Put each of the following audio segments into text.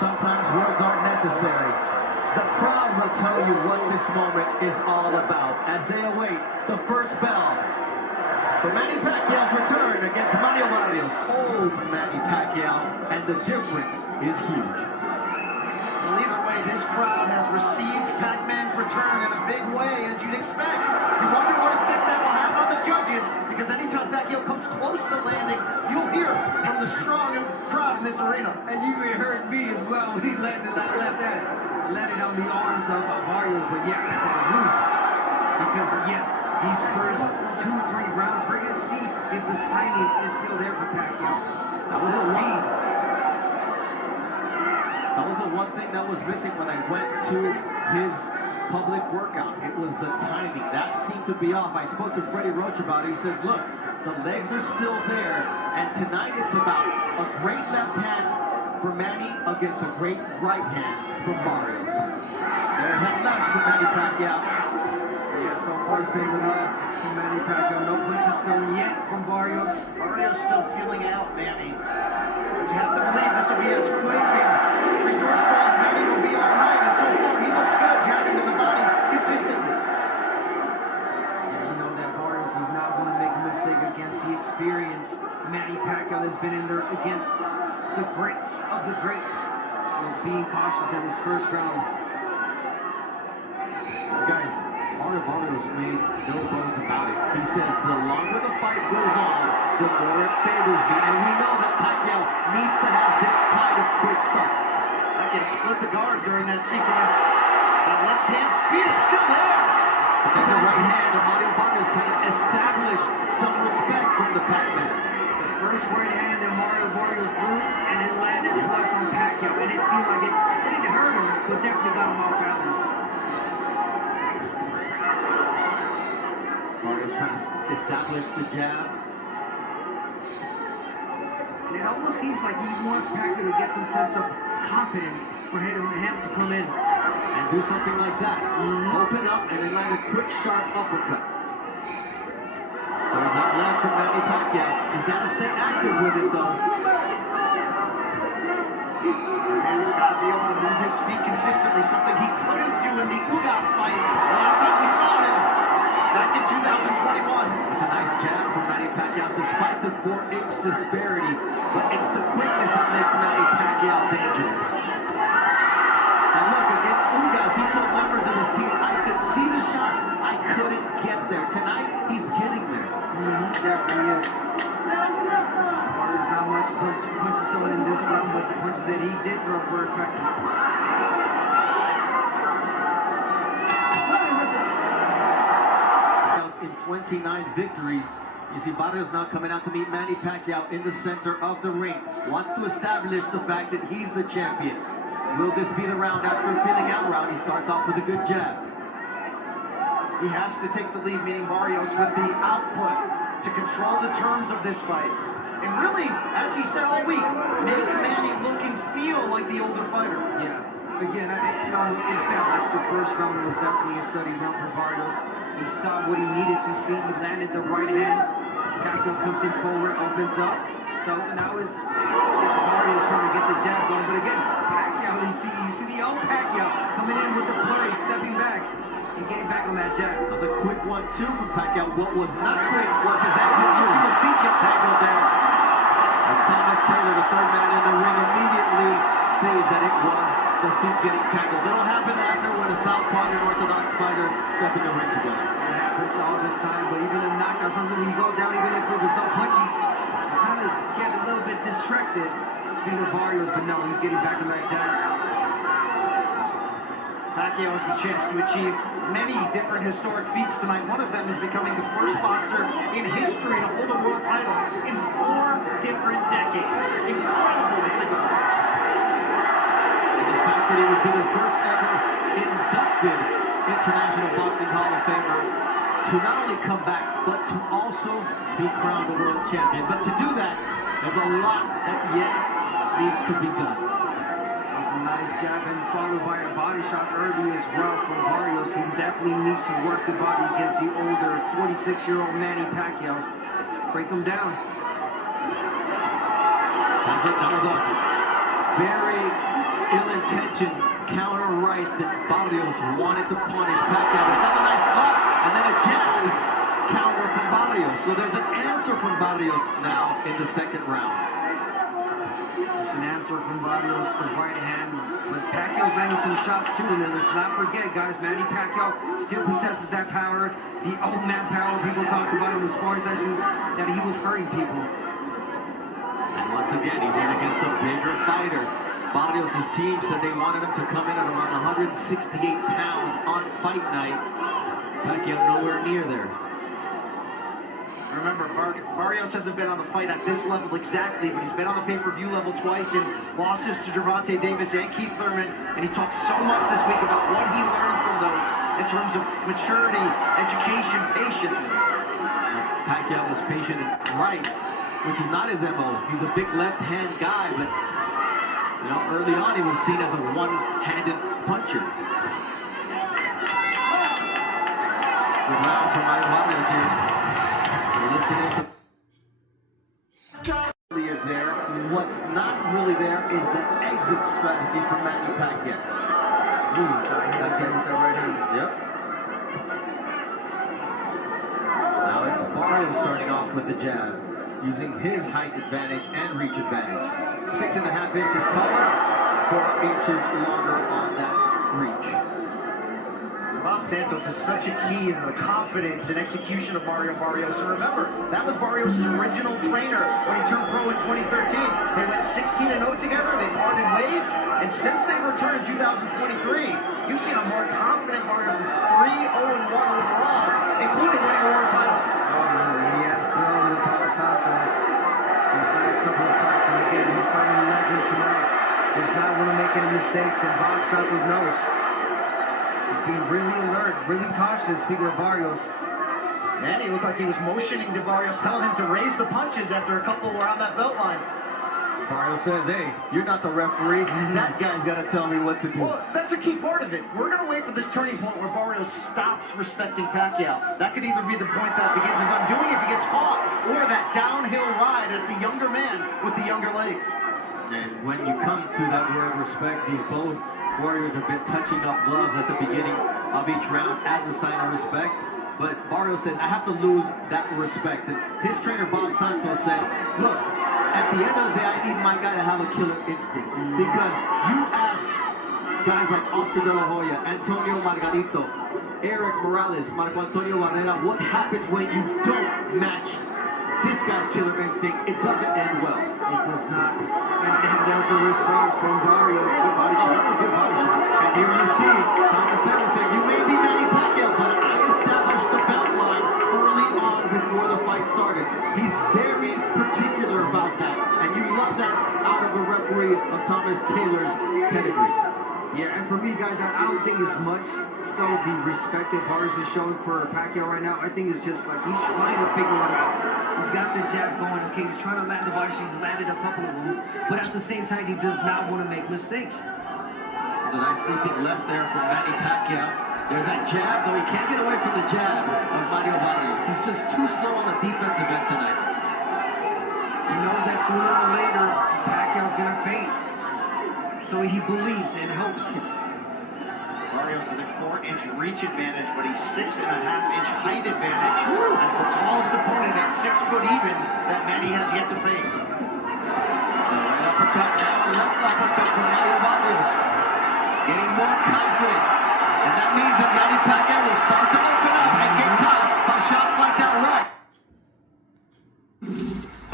Sometimes words aren't necessary. The crowd will tell you what this moment is all about as they await the first bell for Manny Pacquiao's return against Barrios. Oh, Manny Pacquiao, and the difference is huge. Well, either way, this crowd has received Pac-Man's return in a big way, as you'd expect. You wonder what effect that will have on the judges, because anytime Pacquiao comes close to landing, you'll hear from the strong crowd in this arena. And you heard me as well when he landed on the arms of Barrios. But yeah, I said, because yes, these first 2-3 rounds, we're going to see if the timing is still there for Pacquiao. That was the one thing that was missing when I went to his public workout. It was the timing. That seemed to be off. I spoke to Freddie Roach about it. He says, look, the legs are still there, and tonight it's about a great left hand for Manny against a great right hand from Barrios. There's that left for Manny Pacquiao. Yeah, so far it's been the left from Manny Pacquiao. No punches thrown yet from Barrios. Barrios still feeling out, Manny. But you have to believe this will be as quick and resourceful as Manny will be all night. And so far, he looks good, jabbing to the body consistently. Yeah, you know that Barrios is not going to make a mistake against the experienced Manny Pacquiao that's been in there against the greats of the greats. So being cautious in this first round. Guys, Barrios made no bones about it. He says the longer the fight goes on, the more it favors me. And we know that Pacquiao needs to have this kind of quick start. Pacquiao split the guard during that sequence. That left hand speed is still there. But then the right hand of Barrios trying to establish some respect from the Pac-Man. The first right hand that Barrios threw, and it landed flush on Pacquiao. And it seemed like it didn't hurt him, but definitely got him off balance. Barrios trying to establish the jab. And it almost seems like he wants Pacquiao to get some sense of confidence for him to come in and do something like that. Open up and then land a quick, sharp uppercut. There's that left from Manny Pacquiao. He's got to stay active with it, though. And he's got to be able to move his feet consistently, something he couldn't do in the Ugas fight last time we saw him back in 2021. It's a nice jab from Manny Pacquiao, despite the 4-inch disparity. But it's the quickness that makes Manny Pacquiao dangerous. And look, against Ugas, he told members of his team, I could see the shots, I couldn't get there. Tonight, he's getting there. Definitely is. There's not much punches thrown in this round, but the punches that he did throw were effective. In 29 victories, you see Barrios now coming out to meet Manny Pacquiao in the center of the ring. Wants to establish the fact that he's the champion. Will this be the round after a feeling out round? He starts off with a good jab. He has to take the lead, meaning Barrios, with the output to control the terms of this fight. And really, as he said all week, make Manny look and feel like the older fighter. Yeah. Again, it felt like the first round was definitely a study round for Barrios. He saw what he needed to see. He landed the right hand. Pacquiao comes in forward, opens up. So now it's Barrios trying to get the jab going. But again, Pacquiao, you see the old Pacquiao coming in with the play, stepping back and getting back on that jab. That was a quick 1-2 from Pacquiao. What was not quick was his exit. You see the feet get tangled there. As Thomas Taylor, the third man in the ring, immediately says that it was the feet getting tangled. It'll happen after when a southpaw and an orthodox fighter step in the ring together. It happens all the time, but even in knockouts, sometimes when you go down, even if it was no punching, you kind of get a little bit distracted. Speaking of Barrios, but no, he's getting back on that jab. Pacquiao has the chance to achieve many different historic feats tonight. One of them is becoming the first boxer in history to hold a world title in 4 different decades. Incredible to think about. And the fact that he would be the first ever inducted International Boxing Hall of Famer to not only come back, but to also be crowned a world champion. But to do that, there's a lot that yet needs to be done. That was a nice jab and followed by a body shot early as well from Barrios. He definitely needs to work the body against the older 46-year-old Manny Pacquiao. Break him down. That's it, that was awesome. very ill-intentioned counter right that Barrios wanted to punish Pacquiao. But that's a nice block, and then a jab counter from Barrios. So there's an answer from Barrios now in the second round. It's an answer from Barrios, the right hand. But Pacquiao's landing some shots too. And let's not forget, guys, Manny Pacquiao still possesses that power. The old man power people talked about in the sparring sessions, that he was hurting people. And once again, he's in against a bigger fighter. Barrios' team said they wanted him to come in at around 168 pounds on fight night. Pacquiao nowhere near there. Remember, Barrios hasn't been on the fight at this level exactly, but he's been on the pay-per-view level twice in losses to Gervonta Davis and Keith Thurman, and he talked so much this week about what he learned from those in terms of maturity, education, patience. Pacquiao was patient and right, which is not his MO. He's a big left-hand guy, but you know, early on he was seen as a one-handed puncher. Good round from Barrios here. Listening to really is there. What's not really there is the exit strategy for Manny Pacquiao. That's it with the right hand. Yep. Now it's Barrios starting off with the jab, using his height advantage and reach advantage. 6.5 inches taller, 4 inches longer on that reach. Bob Santos is such a key into the confidence and execution of Mario Barrios. And remember, that was Barrios' original trainer when he turned pro in 2013. They went 16-0 together, they parted ways, and since they've returned in 2023, you've seen a more confident Barrios since 3-0-1 overall, including winning a world title. Oh, really? He has grown with Bob Santos these last couple of fights, and again, he's fighting a legend tonight. Does not want to make any mistakes, and Bob Santos knows. He's being really alert, really cautious, speaking of Barrios. Manny looked like he was motioning to Barrios, telling him to raise the punches after a couple were on that belt line. Barrios says, hey, you're not the referee. That guy's got to tell me what to do. Well, that's a key part of it. We're going to wait for this turning point where Barrios stops respecting Pacquiao. That could either be the point that begins his undoing if he gets caught, or that downhill ride as the younger man with the younger legs. And when you come to that word respect, these both warriors have been touching up gloves at the beginning of each round as a sign of respect. But Barrios said, I have to lose that respect. And his trainer, Bob Santos, said, look, at the end of the day, I need my guy to have a killer instinct. Because you ask guys like Oscar De La Hoya, Antonio Margarito, Eric Morales, Marco Antonio Barrera, what happens when you don't match this guy's killer instinct? It doesn't end well. It does not. And there's a response from Barrios. Good body shots. Good body shots. And here you see Thomas Taylor saying, you may be Manny Pacquiao, but I established the belt line early on before the fight started. He's very particular about that. And you love that out of a referee of Thomas Taylor's pedigree. Yeah, and for me, guys, I don't think it's much so the respect that Barrios is showing for Pacquiao right now. I think it's just like he's trying to figure it out. He's got the jab going, okay, he's trying to land the body. He's landed a couple of them, but at the same time, he does not want to make mistakes. There's a nice sleeping left there from Manny Pacquiao. There's that jab, though he can't get away from the jab of Mario Barrios. He's just too slow on the defensive end tonight. He knows that sooner or later, Pacquiao's going to fade. So he believes and hopes. Barrios has a 4-inch reach advantage, but he's 6.5-inch height advantage as the tallest opponent at 6 foot even that Manny has yet to face. Right uppercut now, left uppercut from Mario Barrios. Getting more confident. And that means that Manny Pacquiao will start to open up and get caught by shots like that right.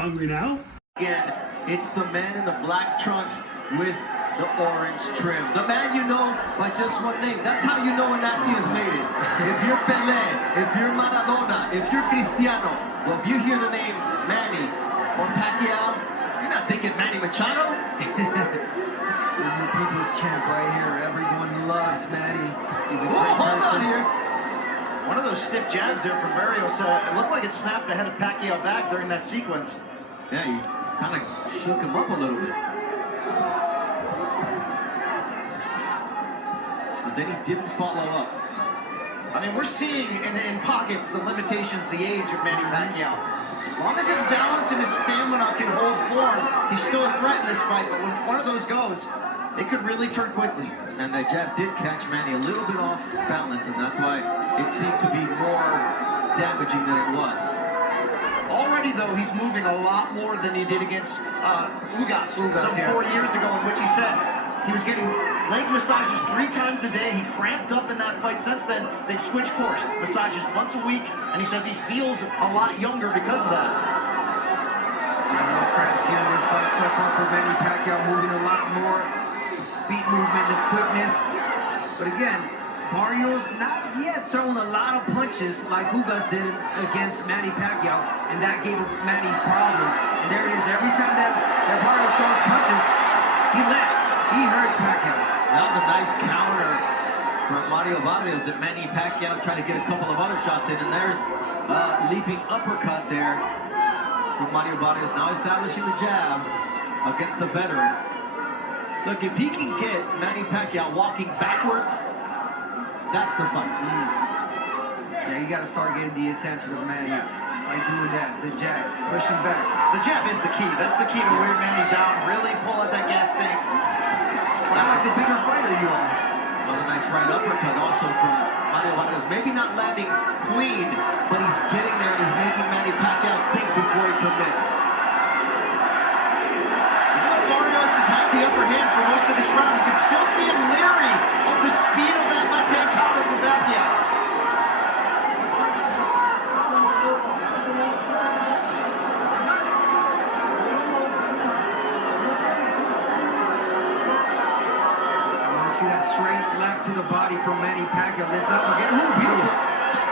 Hungry now? Again, it's the man in the black trunks with the orange trim. The man you know by just one name. That's how you know an athlete has made it. If you're Pelé, if you're Maradona, if you're Cristiano, well, if you hear the name Manny or Pacquiao, you're not thinking Manny Machado. This is the people's champ right here. Everyone loves Manny. He's a great Hold person. on here. One of those stiff jabs there from Barrios. It looked like it snapped the head of Pacquiao back during that sequence. Yeah, you kind of shook him up a little bit. But then he didn't follow up. I mean, we're seeing in pockets the limitations, the age of Manny Pacquiao. As long as his balance and his stamina can hold form, he's still a threat in this fight, but when one of those goes, it could really turn quickly. And the jab did catch Manny a little bit off balance, and that's why it seemed to be more damaging than it was. Already, though, he's moving a lot more than he did against Ugas some 4 years ago, in which he said he was getting leg massages 3 times a day. He cramped up in that fight. Since then, they've switched course. Massages once a week, and he says he feels a lot younger because of that. No cramps here in this fight so far for Manny Pacquiao, moving a lot more. Feet movement, the quickness. But again, Barrios not yet throwing a lot of punches like Ugas did against Manny Pacquiao, and that gave Manny problems. And there it is. Every time that Barrios throws punches, he lets. He hurts Pacquiao. That was a nice counter from Mario Barrios that Manny Pacquiao tried to get a couple of other shots in, and there's a leaping uppercut there from Mario Barrios, now establishing the jab against the veteran. Look, if he can get Manny Pacquiao walking backwards, that's the fight. Yeah, you got to start getting the attention of Manny by doing that. The jab, pushing back. The jab is the key. That's the key to wear Manny down. Really pull at that gas tank. I like the bigger fighter you are. Well, a nice right uppercut also from Mario Barrios. Maybe not landing clean, but he's getting there and he's making Manny Pacquiao think before he commits. Barrios has had the upper hand for most of this round. You can still see him leery of the speed of that left-hand counter from Pacquiao. See that straight left to the body from Manny Pacquiao. Let's not forget, beautiful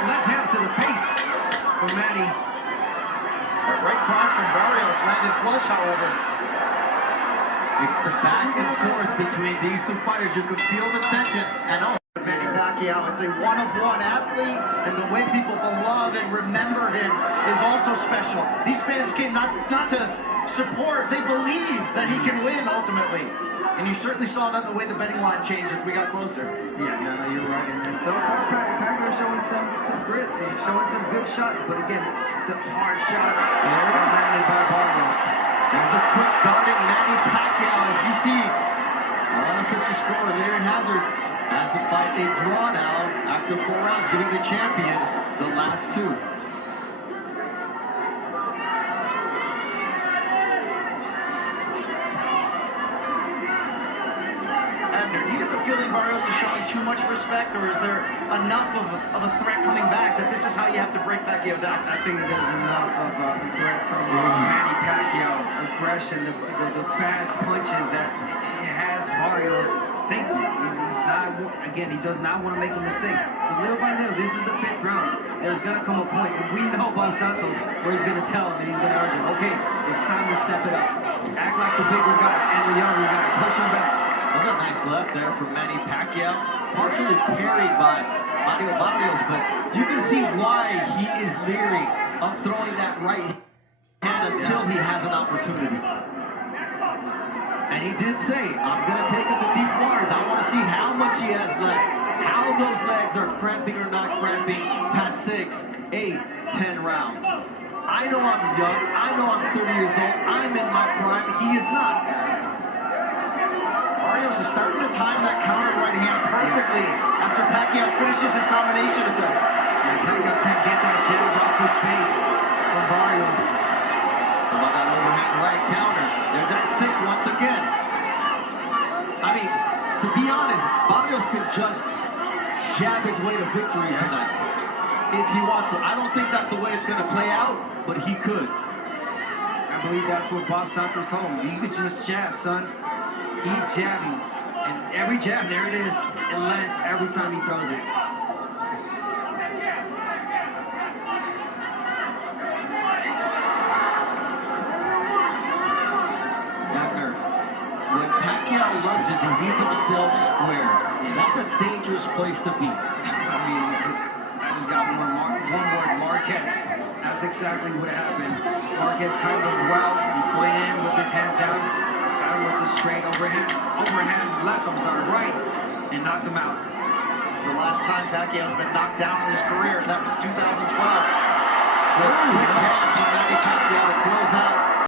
left hand to the face from Manny. That right cross from Barrios landed flush, however. It's the back and forth between these two fighters. You can feel the tension, and also Manny Pacquiao, it's a one-of-one athlete, and the way people love and remember him is also special. These fans came not to support, they believe that he can win ultimately. And you certainly saw that in the way the betting line changed as we got closer. Yeah, no, you're right. And so Pacquiao showing some grits, he's showing some good shots, but again, the hard shots are landed by Barrios. There's a quick guarding Manny Pacquiao, as you see. Unofficial score, Larry Hazard has the fight a draw now after 4 rounds, giving the champion the last 2. Do you get the feeling Barrios is showing too much respect, or is there enough of a threat coming back that this is how you have to break Pacquiao down? I think there's enough of a threat from Manny Pacquiao, aggression, the fast punches that has Barrios thinking. He's not, again, he does not want to make a mistake. So little by little, this is the 5th round. There's going to come a point, and we know Bob Santos, where he's going to tell him and he's going to urge him, okay, it's time to step it up. Act like the bigger guy and the younger guy. Push him back. Well, a nice left there from Manny Pacquiao, partially parried by Mario Barrios, but you can see why he is leery of throwing that right hand until he has an opportunity. And he did say, I'm going to take him to deep waters. I want to see how much he has left, how those legs are cramping or not cramping past 6, 8, 10 rounds. I know I'm young. I know I'm 30 years old. I'm in my prime. He is not. Barrios is starting to time that counter right hand perfectly after Pacquiao finishes his combination attempts. And Pacquiao can't get that jab off his face from Barrios. How about that overhand right counter? There's that stick once again. I mean, to be honest, Barrios could just jab his way to victory tonight if he wants to. I don't think that's the way it's going to play out, but he could. I believe that's what Bob Santos told him. You could just jab, son. Keep jabbing. And every jab, there it is. It lands every time he throws it. Wagner, when Pacquiao lunges, he leaves himself square. That's a dangerous place to be. I mean, I just got one word, Marquez. That's exactly what happened. Marquez timed him well. He went in with his hands down. With the straight overhand left, right, and knocked him out. It's the last time Pacquiao's been knocked down in his career, and that was 2012. Quick catch from Manny Pacquiao to close out